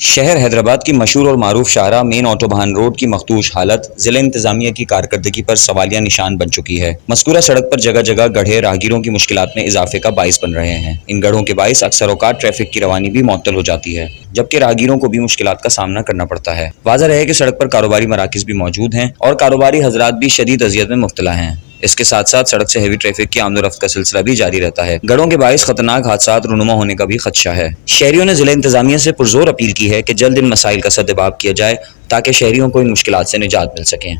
शहर हैदराबाद की मशहूर और मारूफ शाहरा मेन ऑटोबान रोड की मखदूश हालत जिला इंतजामिया की कारकर्दगी पर सवालिया निशान बन चुकी है। मज़कूरा सड़क पर जगह जगह गड्ढे राहगीरों की मुश्किलात में इजाफे का बाइस बन रहे हैं। इन गड्ढों के बाइस अक्सर औकात ट्रैफिक की रवानी भी मुअत्तल हो जाती है, जबकि राहगीरों को भी मुश्किलात का सामना करना पड़ता है। वाज़ह है कि सड़क पर कारोबारी मराकिज़ भी मौजूद हैं और कारोबारी हजरात भी शदीद अजियत में मुब्तला हैं। इसके साथ साथ सड़क से हेवी ट्रैफिक की आमदोरफ्त का सिलसिला भी जारी रहता है। गड्ढों के बाइस खतरनाक हादसात रूनुमा होने का भी खदशा है। शहरियों ने जिला इंतजामिया से पुरजोर अपील की है कि जल्द इन मसाइल का सद्दबाब किया जाए ताकि शहरियों को इन मुश्किलात से निजात मिल सके।